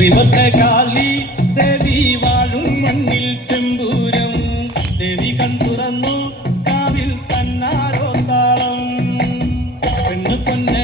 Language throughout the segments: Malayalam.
ശ്രീമത്തകാളി ദേവി വാഴും മണ്ണിൽ ചെമ്പൂരം. ദേവി കൺ തുറന്നു കാവിൽ തന്നാരോ താളം പെണ്ണു പൊന്നെ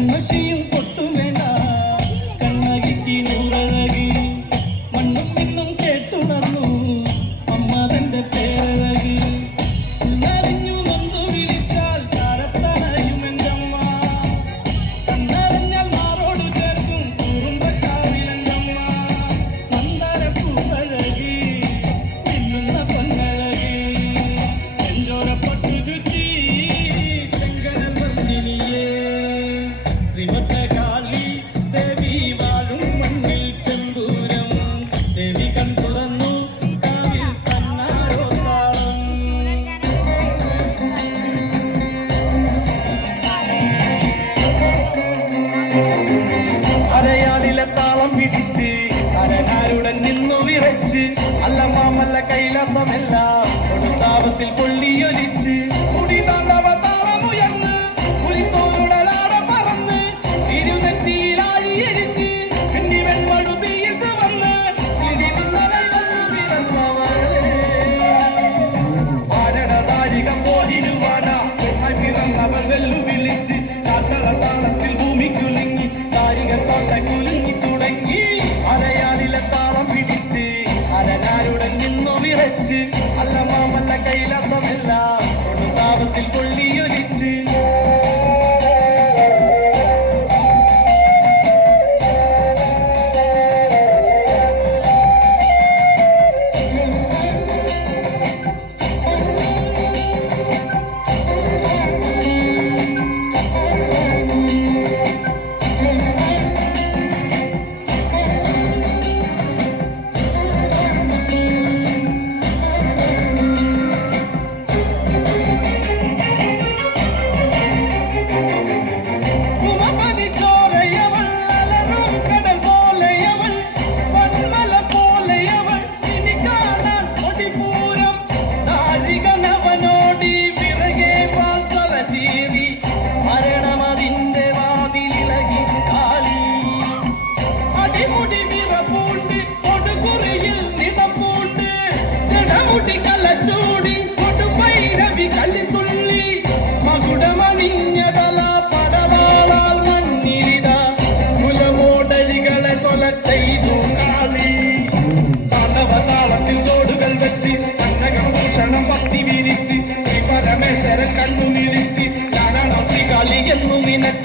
什么心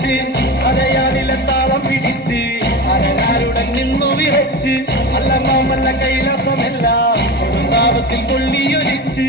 വിളിച്ച് താളം പിടിച്ച് അരനാരുടൻ നിന്നു വിറച്ച് അല്ല മാമല്ല കൈലാസമല്ല കൊടുങ്കാവത്തിൽ കൊള്ളിയൊലിച്ച്